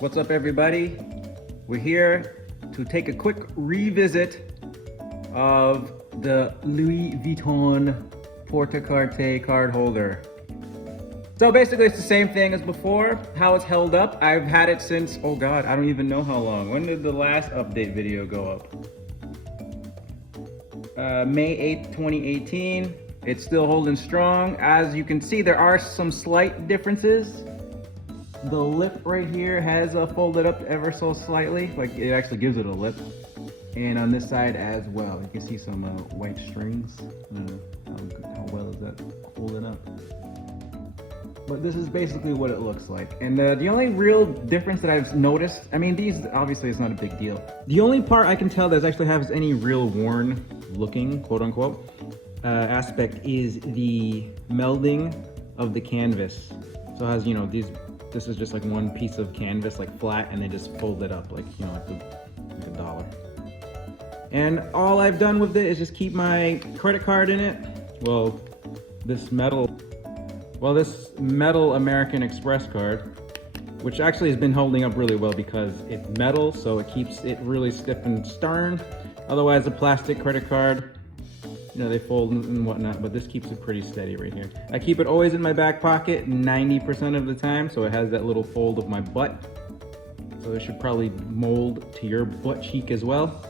What's up, everybody? We're here to take a quick revisit of the Louis Vuitton Porte Carte card holder. So basically it's the same thing as before. How it's held up, I've had it since, oh God, I don't even know how long. When did the last update video go up? May 8th, 2018. It's still holding strong. As you can see, there are some slight differences. The lip right here has folded up ever so slightly, like it actually gives it a lip. And on this side as well, you can see some white strings. I don't know how well is that holding up. But this is basically what it looks like. And the only real difference that I've noticed, I mean, these obviously it's not a big deal. The only part I can tell that actually has any real worn looking, quote unquote, aspect is the melding of the canvas. So it has, you know, this is just like one piece of canvas, like flat, and they just fold it up like, you know, like a dollar. And all I've done with it is just keep my credit card in it. Well, this metal American Express card, which actually has been holding up really well because it's metal, so it keeps it really stiff and stern. Otherwise, a plastic credit card, you know, they fold and whatnot, but this keeps it pretty steady right here. I keep it always in my back pocket 90% of the time, so it has that little fold of my butt. So it should probably mold to your butt cheek as well,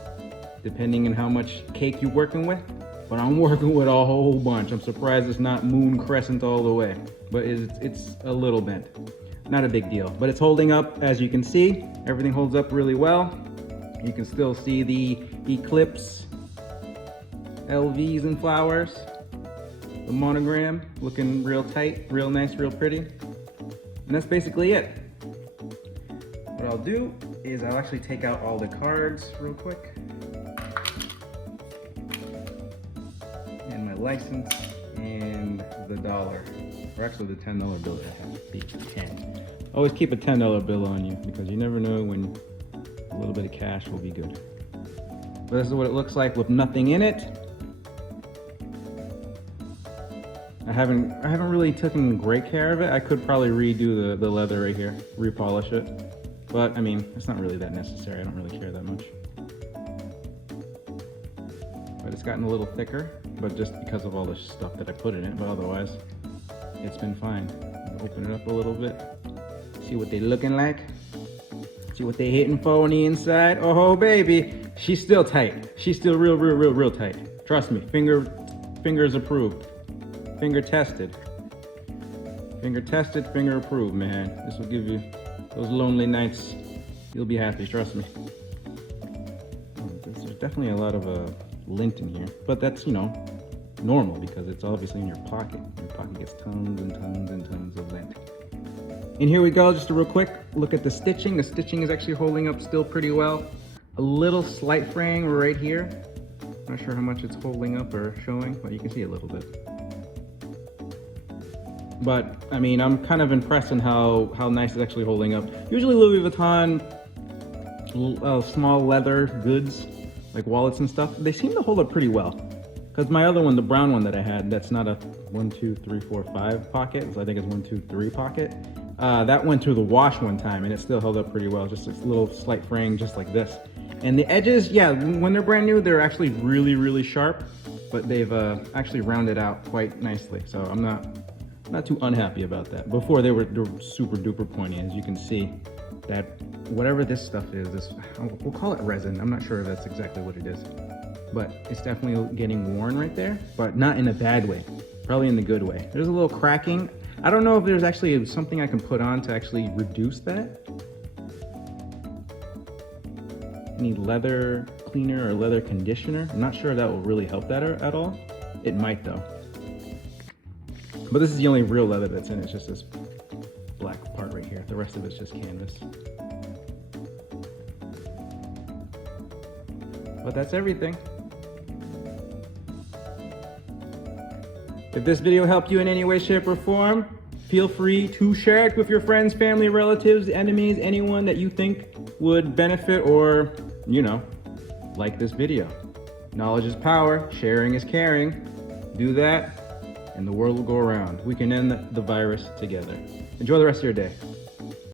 depending on how much cake you're working with. But I'm working with a whole bunch. I'm surprised it's not moon crescent all the way, but it's a little bent. Not a big deal, but it's holding up. As you can see, everything holds up really well. You can still see the Eclipse LVs and flowers. The monogram looking real tight, real nice, real pretty. And that's basically it. What I'll do is I'll actually take out all the cards real quick. And my license and the dollar. Or actually the $10 bill that I have. The 10. Always keep a $10 bill on you because you never know when a little bit of cash will be good. But this is what it looks like with nothing in it. I haven't really taken great care of it. I could probably redo the leather right here, repolish it. But I mean, it's not really that necessary. I don't really care that much. But it's gotten a little thicker, but just because of all the stuff that I put in it. But otherwise, it's been fine. I'll open it up a little bit. See what they looking like. See what they hitting for on the inside. Oh baby, she's still tight. She's still real tight. Trust me, fingers approved. Finger tested. Finger tested, finger approved, man. This will give you those lonely nights. You'll be happy, trust me. There's definitely a lot of lint in here, but that's, you know, normal because it's obviously in your pocket. Your pocket gets tons and tons and tons of lint. And here we go, just a real quick look at the stitching. The stitching is actually holding up still pretty well. A little slight fraying right here. Not sure how much it's holding up or showing, but you can see a little bit. But I mean, I'm kind of impressed on how nice it's actually holding up. Usually Louis Vuitton small leather goods, like wallets and stuff, they seem to hold up pretty well. Because my other one, the brown one that I had, that's not a 1, 2, 3, 4, 5 pocket. So I think it's 1, 2, 3 pocket. That went through the wash one time and it still held up pretty well. Just a little slight fraying just like this. And the edges, yeah, when they're brand new, they're actually really sharp, but they've actually rounded out quite nicely. So I'm not too unhappy about that. Before they were super duper pointy, as you can see. That whatever this stuff is, we'll call it resin. I'm not sure if that's exactly what it is, but it's definitely getting worn right there, but not in a bad way, probably in the good way. There's a little cracking. I don't know if there's actually something I can put on to actually reduce that. Any leather cleaner or leather conditioner. I'm not sure if that will really help that at all. It might though. But this is the only real leather that's in it. It's just this black part right here. The rest of it's just canvas. But that's everything. If this video helped you in any way, shape, or form, feel free to share it with your friends, family, relatives, enemies, anyone that you think would benefit or, you know, like this video. Knowledge is power, sharing is caring. Do that, and the world will go around. We can end the virus together. Enjoy the rest of your day.